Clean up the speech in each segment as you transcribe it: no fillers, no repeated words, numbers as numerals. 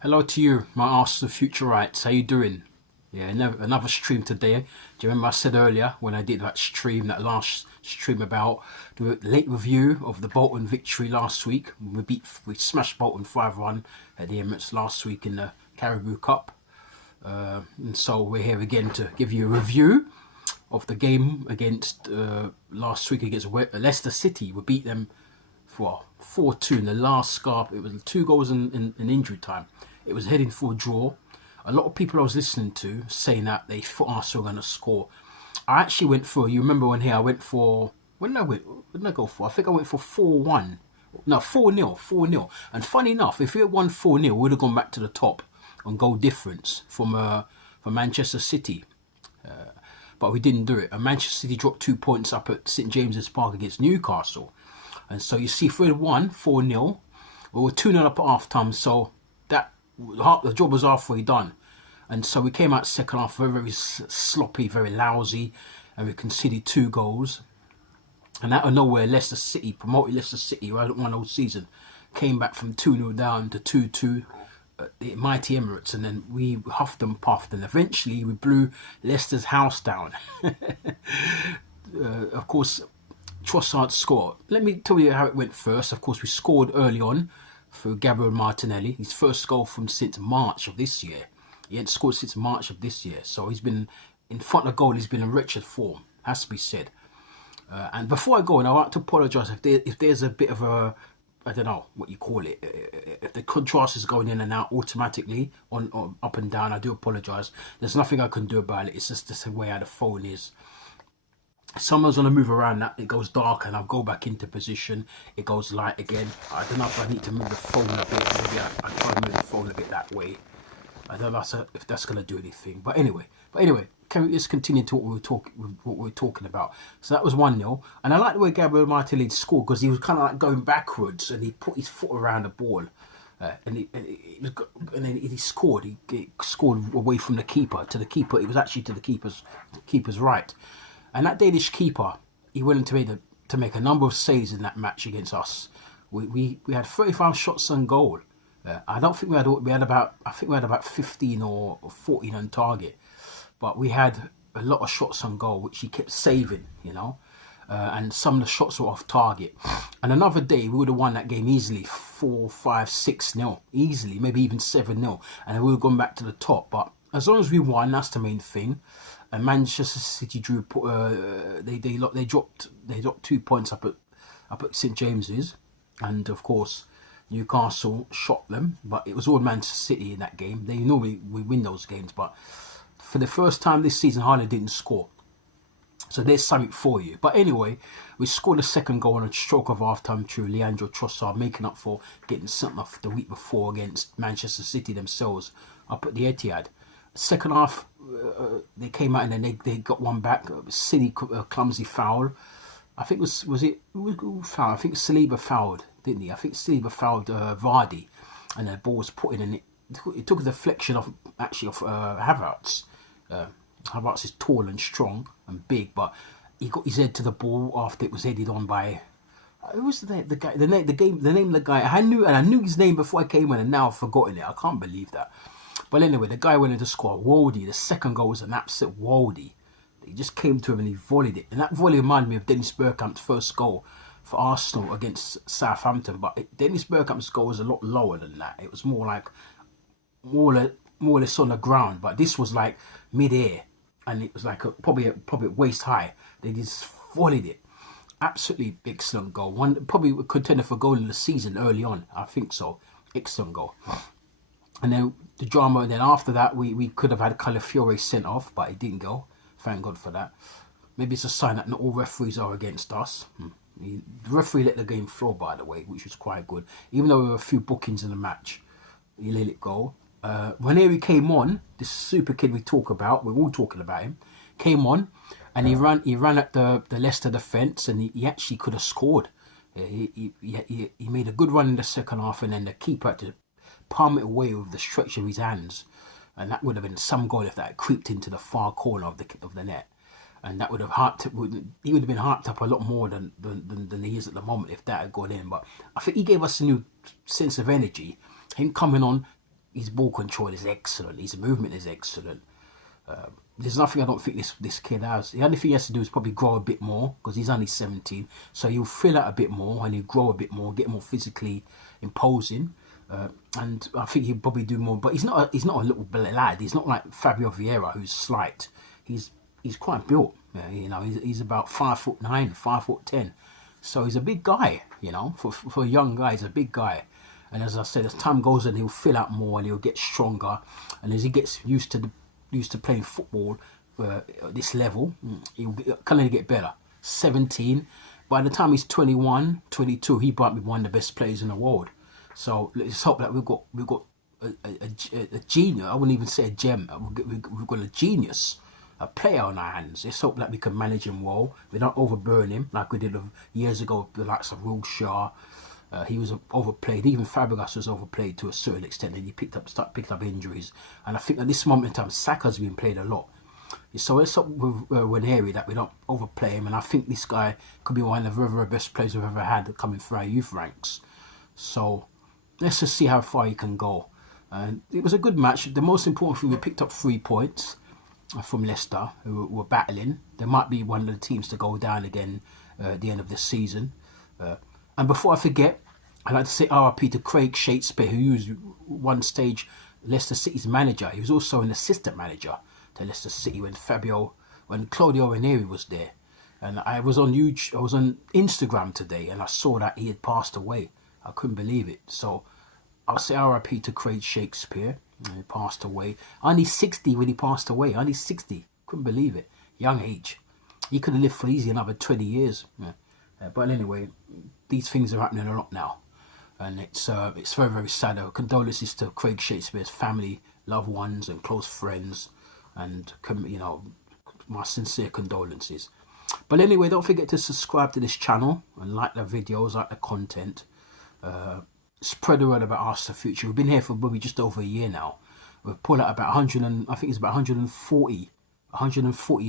Hello to you, my Arsenal future rights. How you doing? Yeah, another stream today. Do you remember I said earlier when I did that last stream about the late review of the Bolton victory last week? We smashed Bolton 5-1 at the Emirates last week in the Caribou Cup. And so we're here again to give you a review of the game against last week against Leicester City. We beat them for 4-2 in the last scarp. It was 2 goals in injury time. It was heading for a draw. A lot of people I was listening to saying that they thought Arsenal were going to score. I actually went for, you remember when here I went for, what did I go for? I think I went for 4-1. No, 4-0. And funny enough, if we had won 4-0, we would have gone back to the top on goal difference from Manchester City. But we didn't do it. And Manchester City dropped 2 points up at St James's Park against Newcastle. And so you see, if we had won 4-0, we were 2-0 up at half time. So the job was halfway done. And so we came out second half very, very sloppy, very lousy. And we conceded 2 goals. And out of nowhere, Leicester City, promoted Leicester City, who hadn't won all season, came back from 2-0 down to 2-2 at the mighty Emirates. And then we huffed and puffed. And eventually we blew Leicester's house down. Of course, Trossard scored. Let me tell you how it went first. Of course, we scored early on for Gabriel Martinelli. His first goal since March of this year. He hadn't scored since March of this year. So he's been, in front of goal, he's been in wretched form, has to be said. And before I go, and I want to apologise if there's a bit of a, I don't know what you call it, if the contrast is going in and out automatically, on up and down, I do apologise. There's nothing I can do about it. It's just the way how the phone is. Someone's going to move around that, it goes dark and I'll go back into position, it goes light again. I don't know if I need to move the phone a bit. Maybe I try to move the phone a bit that way. I don't know if that's going to do anything. But anyway, can we just continue to what we were talking about? So that was 1-0. And I like the way Gabriel Martinelli scored, because he was kind of like going backwards and he put his foot around the ball. And then he scored. He scored away from the keeper to the keeper. It was actually to the keeper's right. And that Danish keeper, he went to make a number of saves in that match against us. We had 35 shots on goal. I don't think we had about 15 or 14 on target, but we had a lot of shots on goal which he kept saving, and some of the shots were off target. And another day we would have won that game easily, 4-5, 6-0, easily, maybe even 7-0, and we would have gone back to the top. But as long as we won, that's the main thing. And Manchester City drew. They dropped 2 points up at St James's, and of course Newcastle shot them. But it was all Manchester City in that game. We win those games, but for the first time this season, Harley didn't score. So there's something for you. But anyway, we scored a second goal on a stroke of half-time through Leandro Trossard, making up for getting something off the week before against Manchester City themselves up at the Etihad. Second half, they came out and then they got one back. Silly, clumsy foul. I think who foul? I think Saliba fouled, didn't he? I think Saliba fouled Vardy, and the ball was put in, and it took a deflection of Havertz. Havertz is tall and strong and big, but he got his head to the ball after it was headed on by. Who was the guy? The name of the guy. I knew his name before I came in, and now I've forgotten it. I can't believe that. But anyway, the guy went into score. Woldy, the second goal was an absolute Woldy. He just came to him and he volleyed it. And that volley reminded me of Dennis Bergkamp's first goal for Arsenal against Southampton. But Dennis Bergkamp's goal was a lot lower than that. It was more or less on the ground. But this was like mid-air. And it was like probably waist high. They just volleyed it. Absolutely excellent goal. Probably a contender for goal in the season early on. I think so. Excellent goal. And then the drama, and then after that, we could have had Calafiore sent off, but he didn't go. Thank God for that. Maybe it's a sign that not all referees are against us. The referee let the game flow, by the way, which was quite good. Even though there were a few bookings in the match, he let it go. When he came on, this super kid we're all talking about him, came on, and he ran at the Leicester defence, and he actually could have scored. He made a good run in the second half, and then the keeper had to palm it away with the stretch of his hands, and that would have been some goal if that had creeped into the far corner of the net, and that would have he would have been hyped up a lot more than he is at the moment if that had gone in. But I think he gave us a new sense of energy. Him coming on, his ball control is excellent. His movement is excellent. There's nothing I don't think this kid has. The only thing he has to do is probably grow a bit more because he's only 17. So he'll fill out a bit more and he'll grow a bit more, get more physically imposing. And I think he'll probably do more. But he's not a little lad. He's not like Fabio Vieira, who's slight. He's quite built. You know, he's about 5'9", 5'10". So he's a big guy. You know, for a young guy, he's a big guy. And as I said, as time goes on, he'll fill out more and he'll get stronger. And as he gets used to playing football at this level, he'll kind of get better. 17. By the time he's 21, 22, he might be one of the best players in the world. So let's hope that we've got a genius. I wouldn't even say a gem. We've got a genius, a player on our hands. Let's hope that we can manage him well. We don't overburn him like we did years ago with the likes of Wilshere. He was overplayed. Even Fabregas was overplayed to a certain extent, and he picked up injuries. And I think at this moment in time, Saka's been played a lot. So let's hope with Ranieri that we don't overplay him. And I think this guy could be one of the very best players we've ever had coming through our youth ranks. So let's just see how far he can go. And it was a good match. The most important thing, we picked up 3 points from Leicester, who were battling. They might be one of the teams to go down again at the end of the season. And before I forget, I'd like to say RIP to Craig Shakespeare, who was one stage Leicester City's manager. He was also an assistant manager to Leicester City when Claudio Ranieri was there. And I was on Instagram today, and I saw that he had passed away. I couldn't believe it. So I'll say RIP to Craig Shakespeare. He passed away. Only 60 when he passed away. Only 60. Couldn't believe it. Young age. He could have lived for easy another 20 years. But anyway, these things are happening a lot now. And it's very, very sad. Condolences to Craig Shakespeare's family, loved ones and close friends. And, you know, my sincere condolences. But anyway, don't forget to subscribe to this channel and like the videos, like the content. Spread the word about Arsenal Future. We've been here for probably just over a year now. We've put out about 100 and I think it's about 140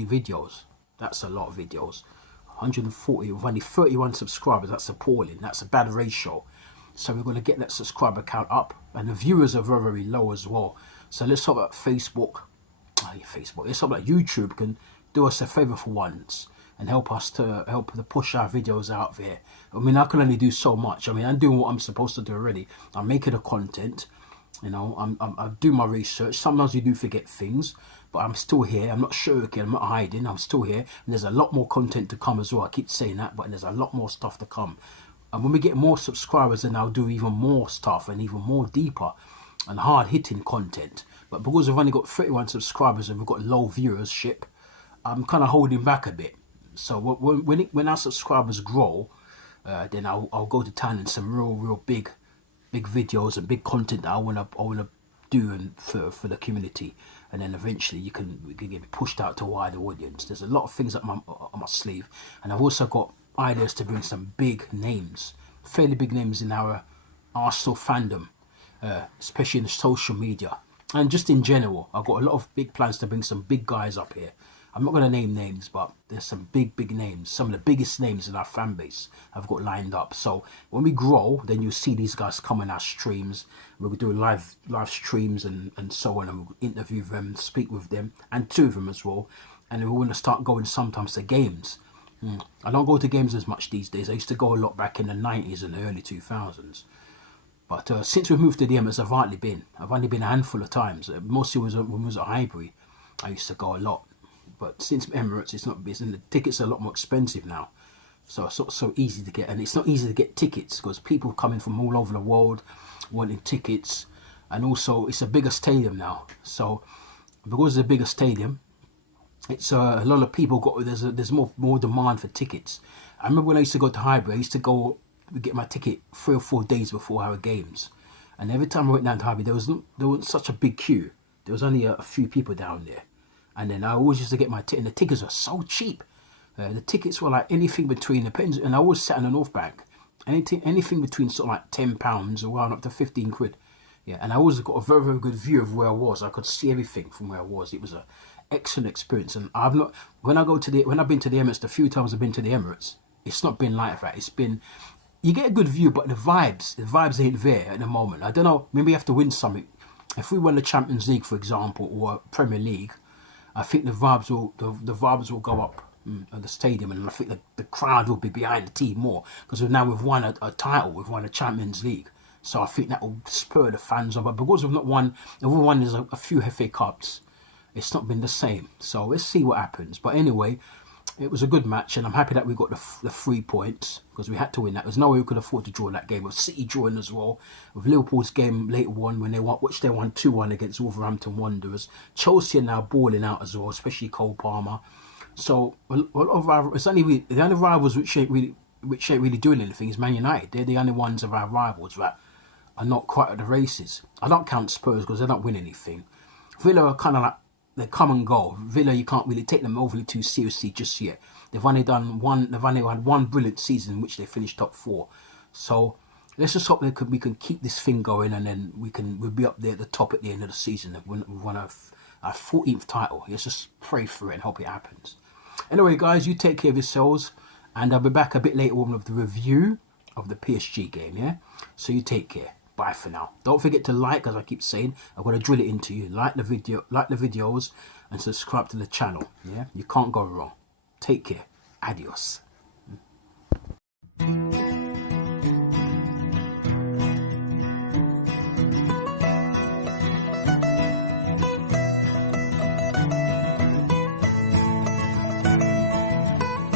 videos. That's a lot of videos. 140 with only 31 subscribers. That's appalling. That's a bad ratio. So we're going to get that subscriber count up, and the viewers are very, very low as well. So let's hope that let's hope that YouTube can do us a favor for once and help to push our videos out there. I mean, I can only do so much. I mean, I'm doing what I'm supposed to do already. I'm making the content. You know, I do my research. Sometimes you do forget things, but I'm still here. I'm not shirking. I'm not hiding. I'm still here. And there's a lot more content to come as well. I keep saying that, but there's a lot more stuff to come. And when we get more subscribers, then I'll do even more stuff and even more deeper and hard-hitting content. But because we've only got 31 subscribers and we've got low viewership, I'm kind of holding back a bit. So when our subscribers grow, then I'll go to town in some real big videos and big content that I wanna do for the community, and then eventually we can get pushed out to a wider audience. There's a lot of things up my sleeve, and I've also got ideas to bring some big names, fairly big names in our Arsenal fandom, especially in the social media and just in general. I've got a lot of big plans to bring some big guys up here. I'm not going to name names, but there's some big names. Some of the biggest names in our fan base I've got lined up. So when we grow, then you'll see these guys come on our streams. We'll do live streams and so on, and we'll interview them, speak with them, and two of them as well. And we want to start going sometimes to games. I don't go to games as much these days. I used to go a lot back in the 90s and the early 2000s. But since we've moved to the Emirates, I've only been a handful of times. Mostly when we was at Highbury, I used to go a lot. But since Emirates, it's not busy, and the tickets are a lot more expensive now. So it's not so easy to get, and it's not easy to get tickets because people coming from all over the world wanting tickets, and also it's a bigger stadium now. So because it's a bigger stadium, it's a lot of people there's more demand for tickets. I remember when I used to go to Highbury, I used to go get my ticket 3 or 4 days before our games, and every time I went down to Highbury, there wasn't such a big queue. There was only a few people down there. And then I always used to get my ticket, and the tickets were so cheap. The tickets were like anything between, and I always sat on the North Bank, anything between sort of like £10 around up to 15 quid. Yeah, and I always got a very, very good view of where I was. I could see everything from where I was. It was an excellent experience. And when I've been to the Emirates, the few times I've been to the Emirates, it's not been like that. It's been, you get a good view, but the vibes ain't there at the moment. I don't know, maybe you have to win something if we win the Champions League, for example, or Premier League, I think the vibes will go up at the stadium, and I think the crowd will be behind the team more because we've won a title, we've won a Champions League. So I think that will spur the fans on. But because we've not won, everyone is a few FA Cups. It's not been the same. So let's see what happens. But anyway, it was a good match, and I'm happy that we got the 3 points because we had to win that. There's no way we could afford to draw that game. With City drawing as well, with Liverpool's game later on when they won 2-1 against Wolverhampton Wanderers. Chelsea are now balling out as well, especially Cole Palmer. So a lot of the only rivals which ain't really doing anything is Man United. They're the only ones of our rivals that are not quite at the races. I don't count Spurs because they don't win anything. Villa are kind of like, they come and go. Villa, you can't really take them overly too seriously just yet. They've only had one brilliant season in which they finished top 4. So let's just hope we can keep this thing going, and then we'll be up there at the top at the end of the season. We've won our 14th title. Let's just pray for it and hope it happens. Anyway, guys, you take care of yourselves, and I'll be back a bit later on with the review of the PSG game. Yeah. So you take care. Bye for now. Don't forget to like, as I keep saying. I'm going to drill it into you. Like the videos, and subscribe to the channel. Yeah, you can't go wrong. Take care. Adios.